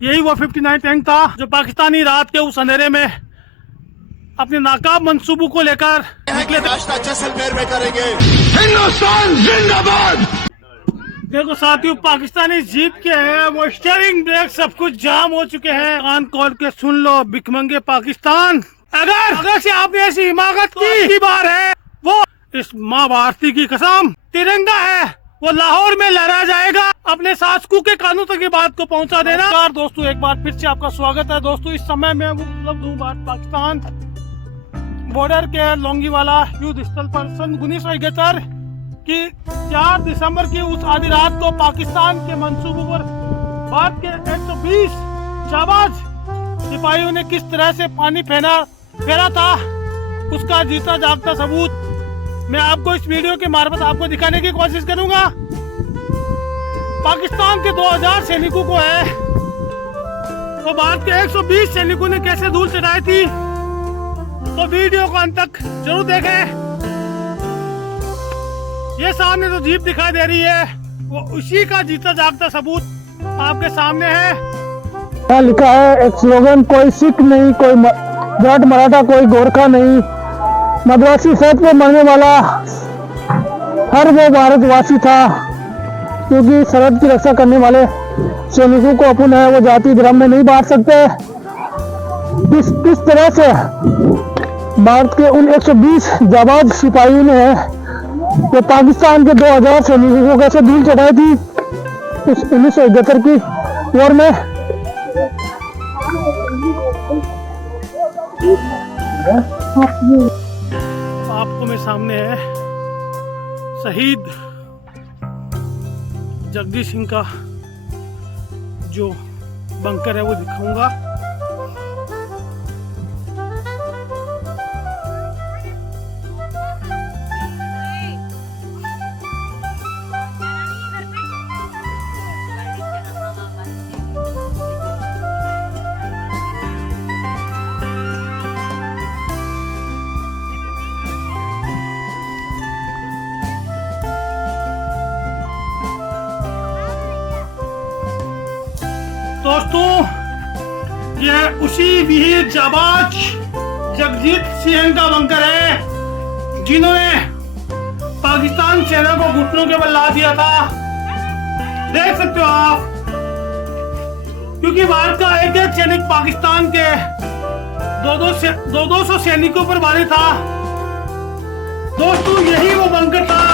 यही वो 59 टैंक था जो पाकिस्तानी रात के उस अंधेरे में अपने नाकाब मंसूबों को लेकर निकले थे। जैसलमेर में करेंगे। हिंदुस्तान जिंदाबाद। देखो साथियों, पाकिस्तानी जीप के हैं वो स्टीयरिंग ब्रेक सब कुछ जाम हो चुके हैं। कान खोल के सुन लो भिखमंगे पाकिस्तान, अगर से आपने ऐसी हिमाकत की बार है वो इस माँ भारती की कसम, तिरंगा है वो लाहौर में लहरा जाएगा। अपने शासकों के कानों तक ये बात को पहुंचा देना। दोस्तों एक बार फिर से आपका स्वागत है। दोस्तों इस समय मैं उपलब्ध हूँ पाकिस्तान बॉर्डर के लोंगीवाला युद्ध स्थल पर। सन 1971 की 4 दिसंबर की उस आधी रात को पाकिस्तान के मंसूबों पर भारत के 120 जाबाज सिपाहियों ने किस तरह से पानी फेरा था, उसका जीता जागता सबूत मैं आपको इस वीडियो के मार्फत आपको दिखाने की कोशिश करूंगा। पाकिस्तान के 2000 सैनिकों को है तो भारत के 120 सैनिकों ने कैसे धूल चढ़ाई थी, तो वीडियो को अंत तक जरूर देखें। ये सामने जो जीप दिखाई दे रही है वो उसी का जीता जागता सबूत आपके सामने है। यहाँ लिखा है एक स्लोगन, कोई सिख नहीं, कोई जाट मराठा, कोई गोरखा नहीं, मदरासी फौज में मरने वाला हर वो भारतवासी था, क्योंकि सरहद की रक्षा करने वाले सैनिकों को अपन है वो जाति धर्म में नहीं बांट सकते। किस तरह से भारत के उन 120 जाबाज सिपाहियों ने वो पाकिस्तान के 2000 सैनिकों को कैसे धूल चढ़ाई थी उस 1971 की वॉर में। आपको मेरे सामने है शहीद जगदीश सिंह का जो बंकर है वो दिखाऊंगा। दोस्तों ये उसी वीर जाबाज जगजीत सिंह का बंकर है जिन्होंने पाकिस्तान सेना को घुटनों के बल ला दिया था। देख सकते हो आप, क्योंकि भारत का एक एक सैनिक पाकिस्तान के 200 सैनिकों पर भारी था। दोस्तों यही वो बंकर था,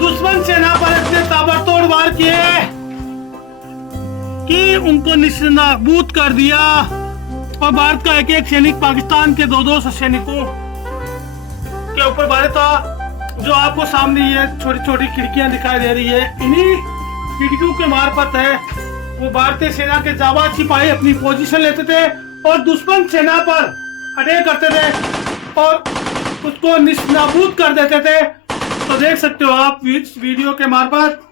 दुश्मन सेना पर इतने ताबड़तोड़ वार किए कि उनको निस्नाबूद कर दिया। और भारत का एक एक सैनिक पाकिस्तान के 200 सैनिकों के ऊपर भारी था। जो आपको सामने ये छोटी छोटी खिड़कियां दिखाई दे रही है, इन्हीं खिड़कियों के मार्फत है वो भारतीय सेना के जाबाज सिपाही अपनी पोजीशन लेते थे और दुश्मन सेना पर अटैक करते थे और उसको निस्नाबूद कर देते थे। तो देख सकते हो आप इस वीडियो के मार्फत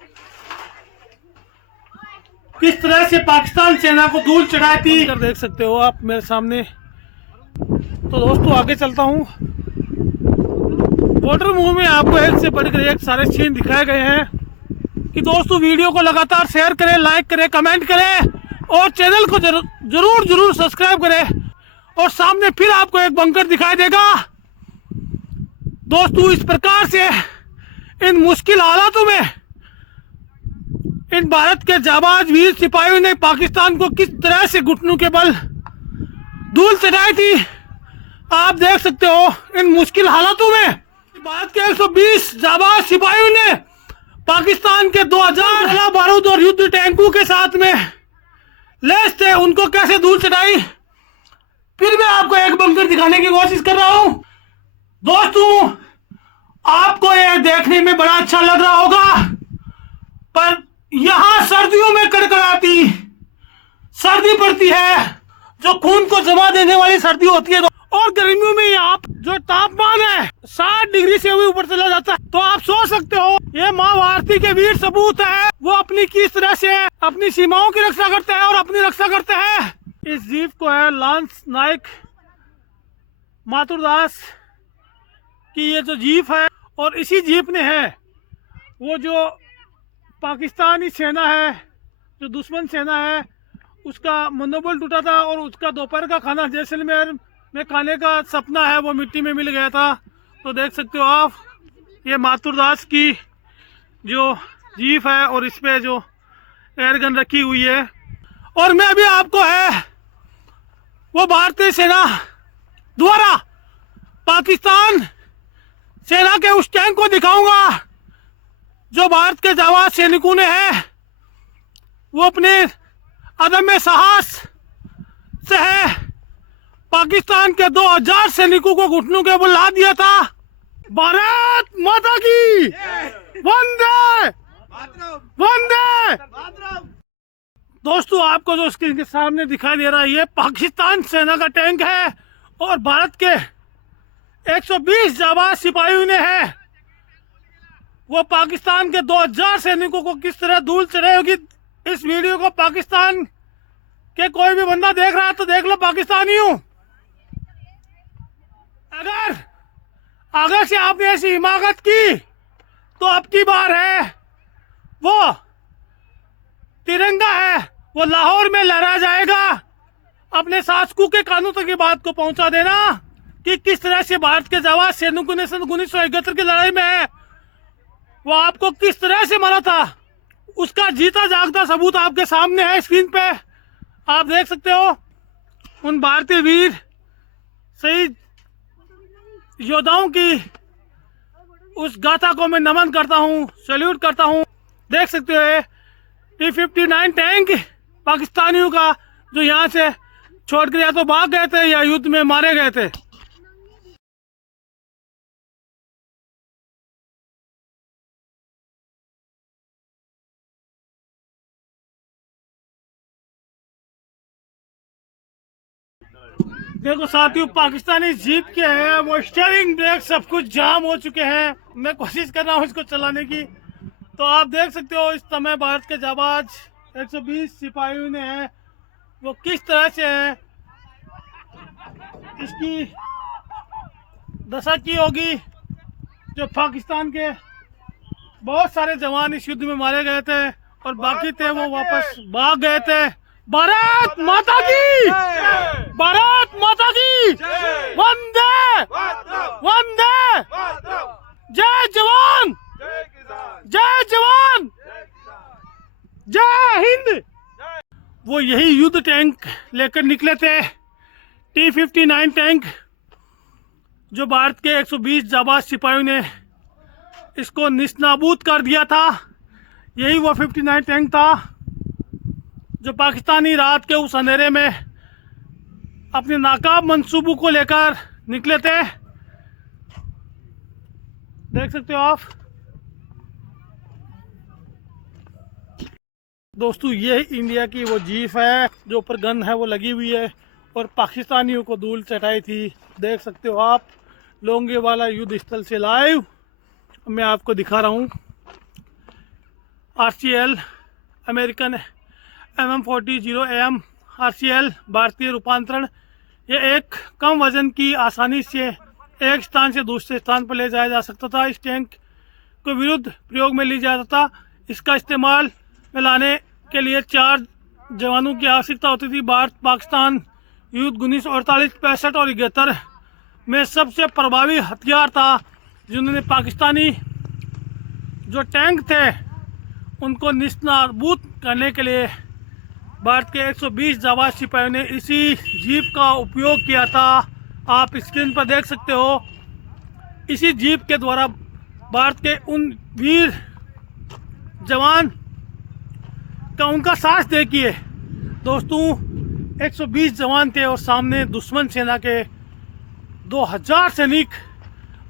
किस तरह से पाकिस्तान सेना को धूल चढ़ाई थी, देख सकते हो आप मेरे सामने। तो दोस्तों आगे चलता हूँ। बॉर्डर मूव में आपको एक से बढ़कर एक सारे सीन दिखाए गए हैं कि दोस्तों वीडियो को लगातार शेयर करें, लाइक करें, कमेंट करें और चैनल को जरूर सब्सक्राइब करें। और सामने फिर आपको एक बंकर दिखाई देगा। दोस्तों इस प्रकार से इन मुश्किल हालातों में इन भारत के जाबाज वीर सिपाहियों ने पाकिस्तान को किस तरह से घुटनों के बल धूल चढ़ाई थी आप देख सकते हो। इन मुश्किल हालातों में भारत के 120 जाबाज सिपाहियों ने पाकिस्तान के 2000 बारूद और युद्ध टैंकों के साथ में लैस थे, उनको कैसे धूल चढ़ाई फिर मैं आपको एक बंकर दिखाने की कोशिश कर रहा हूं। दोस्तों आपको यह देखने में बड़ा अच्छा लग रहा होगा, पर यहाँ सर्दियों में कड़कड़ाती सर्दी पड़ती है, जो खून को जमा देने वाली सर्दी होती है। और गर्मियों में यहाँ जो तापमान है 60 डिग्री से भी ऊपर चला जाता है। तो आप सोच सकते हो ये माँ भारती के वीर सबूत है वो अपनी किस तरह से अपनी सीमाओं की रक्षा करते हैं और अपनी रक्षा करते हैं। इस जीप को है लांस नायक माथुरदास की ये जो जीप है, और इसी जीप ने है वो जो पाकिस्तानी सेना है, जो दुश्मन सेना है, उसका मनोबल टूटा था और उसका दोपहर का खाना जैसलमेर में खाने का सपना है वो मिट्टी में मिल गया था। तो देख सकते हो आप, ये माथुरदास की जो जीप है और इस पे जो एयरगन रखी हुई है। और मैं अभी आपको है वो भारतीय सेना द्वारा पाकिस्तान सेना के उस टैंक को दिखाऊंगा जो भारत के जाबाज सैनिकों ने है वो अपने अदम्य साहस से है पाकिस्तान के 2000 सैनिकों को घुटनों के बल ला दिया था। भारत माता की वंदे वंदे। दोस्तों, आपको जो स्क्रीन के सामने दिखाई दे रहा है ये पाकिस्तान सेना का टैंक है और भारत के 120 जाबाज सिपाहियों ने है वो पाकिस्तान के 2000 सैनिकों को किस तरह धूल चढ़ाई होगी। इस वीडियो को पाकिस्तान के कोई भी बंदा देख रहा है तो देख लो, पाकिस्तानी हूं। अगर आगे से आपने ऐसी हिमाकत की तो अब की बार है वो तिरंगा है वो लाहौर में लहरा जाएगा। अपने शासकों के कानों तक की बात को पहुंचा देना कि किस तरह से भारत के जाबाज सैनिकों ने सन 1971 की लड़ाई में है वो आपको किस तरह से मारा था। उसका जीता जागता सबूत आपके सामने है, स्क्रीन पे आप देख सकते हो। उन भारतीय वीर शहीद योद्धाओं की उस गाथा को मैं नमन करता हूं, सैल्यूट करता हूं। देख सकते हो T-59 टैंक पाकिस्तानियों का जो यहाँ से छोड़कर या तो भाग गए थे या युद्ध में मारे गए थे। देखो साथियों, पाकिस्तानी जीप के है वो स्टीयरिंग ब्रेक सब कुछ जाम हो चुके हैं। मैं कोशिश कर रहा हूँ इसको चलाने की। तो आप देख सकते हो इस समय भारत के जाबाज 120 सिपाहियों ने है वो किस तरह से है, इसकी दशा की होगी। जो पाकिस्तान के बहुत सारे जवान इस युद्ध में मारे गए थे और बाकी थे वो वापस भाग गए थे। भारत माता की, भारत माता की वंदे वंदे। जय जवान, जय जवान, जय हिंद। वो यही युद्ध टैंक लेकर निकले थे, T-59 टैंक, जो भारत के 120 जाबाज सिपाहियों ने इसको निस्नाबूद कर दिया था। यही वो 59 टैंक था जो पाकिस्तानी रात के उस अंधेरे में अपने नाकाब मंसूबों को लेकर निकले थे। देख सकते हो आप दोस्तों, ये इंडिया की वो जीप है जो ऊपर गन है वो लगी हुई है और पाकिस्तानियों को धूल चटाई थी। देख सकते हो आप, लोंगेवाला युद्ध स्थल से लाइव मैं आपको दिखा रहा हूँ। RCL American MM40 0AM RCL भारतीय रूपांतरण। ये एक कम वजन की आसानी से एक स्थान से दूसरे स्थान पर ले जाया जा सकता था। इस टैंक को विरुद्ध प्रयोग में ली जाता था। इसका इस्तेमाल में लाने के लिए 4 जवानों की आवश्यकता होती थी। भारत पाकिस्तान युद्ध 1948, 65 और 71 में सबसे प्रभावी हथियार था जिन्होंने पाकिस्तानी जो टैंक थे उनको निस्नाबूद करने के लिए भारत के 120 जाबाज सिपाहियों ने इसी जीप का उपयोग किया था। आप स्क्रीन पर देख सकते हो, इसी जीप के द्वारा भारत के उन वीर जवान का उनका साहस देखिए दोस्तों। 120 जवान थे और सामने दुश्मन सेना के 2000 सैनिक,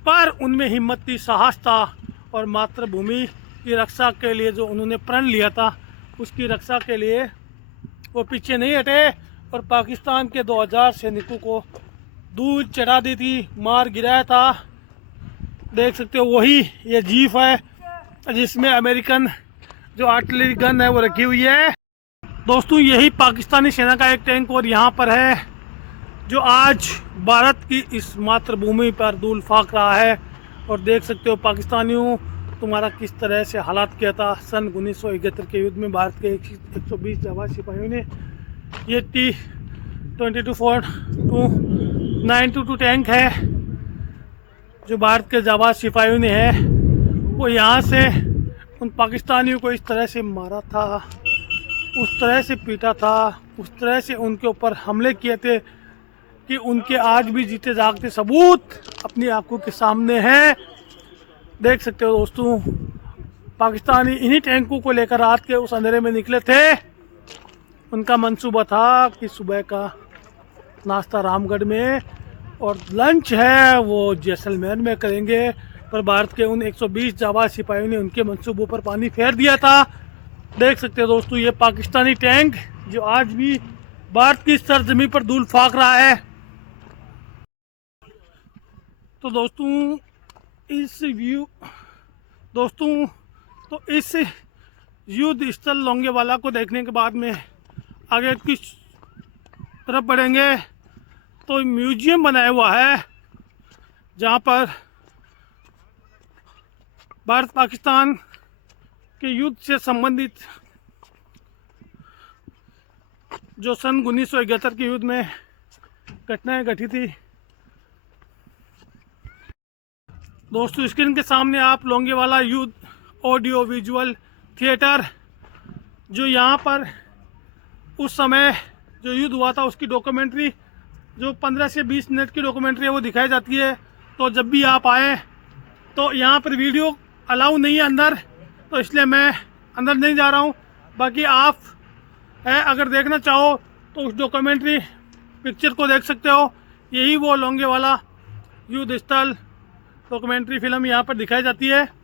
पर उनमें हिम्मत थी, साहस था और मातृभूमि की रक्षा के लिए जो उन्होंने प्रण लिया था उसकी रक्षा के लिए वो पीछे नहीं हटे और पाकिस्तान के 2000 सैनिकों को धूल चढ़ा दी थी, मार गिराया था। देख सकते हो वही ये जीप है जिसमें अमेरिकन जो आर्टिलरी गन है वो रखी हुई है। दोस्तों, यही पाकिस्तानी सेना का एक टैंक और यहाँ पर है जो आज भारत की इस मातृभूमि पर धूल फाक रहा है। और देख सकते हो पाकिस्तानियों तुम्हारा किस तरह से हालात किया था सन 1971 के युद्ध में भारत के 120 जाबाज सिपाहियों ने। ये T-22 टैंक है जो भारत के जाबाज सिपाहियों ने है वो यहाँ से उन पाकिस्तानियों को इस तरह से मारा था, उस तरह से पीटा था, उस तरह से उनके ऊपर हमले किए थे कि उनके आज भी जीते जागते सबूत अपनी आंखों के सामने हैं। देख सकते हो दोस्तों, पाकिस्तानी इन्हीं टैंकों को लेकर रात के उस अंधेरे में निकले थे। उनका मंसूबा था कि सुबह का नाश्ता रामगढ़ में और लंच है वो जैसलमेर में करेंगे, पर भारत के उन 120 जाबाज सिपाहियों ने उनके मंसूबों पर पानी फेर दिया था। देख सकते हो दोस्तों, ये पाकिस्तानी टैंक जो आज भी भारत की सरजमीन पर धूल फाक रहा है। तो दोस्तों इस युद्ध स्थल लोंगेवाला को देखने के बाद में आगे किस तरफ बढ़ेंगे तो म्यूजियम बनाया हुआ है जहाँ पर भारत पाकिस्तान के युद्ध से संबंधित जो सन 1971 के युद्ध में घटनाएं घटी थी। दोस्तों स्क्रीन के सामने आप लोंगेवाला युद्ध ऑडियो विजुअल थिएटर जो यहाँ पर उस समय जो युद्ध हुआ था उसकी डॉक्यूमेंट्री जो 15 से 20 मिनट की डॉक्यूमेंट्री है वो दिखाई जाती है। तो जब भी आप आए तो यहाँ पर वीडियो अलाउ नहीं है अंदर, तो इसलिए मैं अंदर नहीं जा रहा हूँ। बाकी आप अगर देखना चाहो तो उस डॉक्यूमेंट्री पिक्चर को देख सकते हो। यही वो लोंगेवाला युद्ध स्थल डॉक्यूमेंट्री फिल्म यहाँ पर दिखाई जाती है।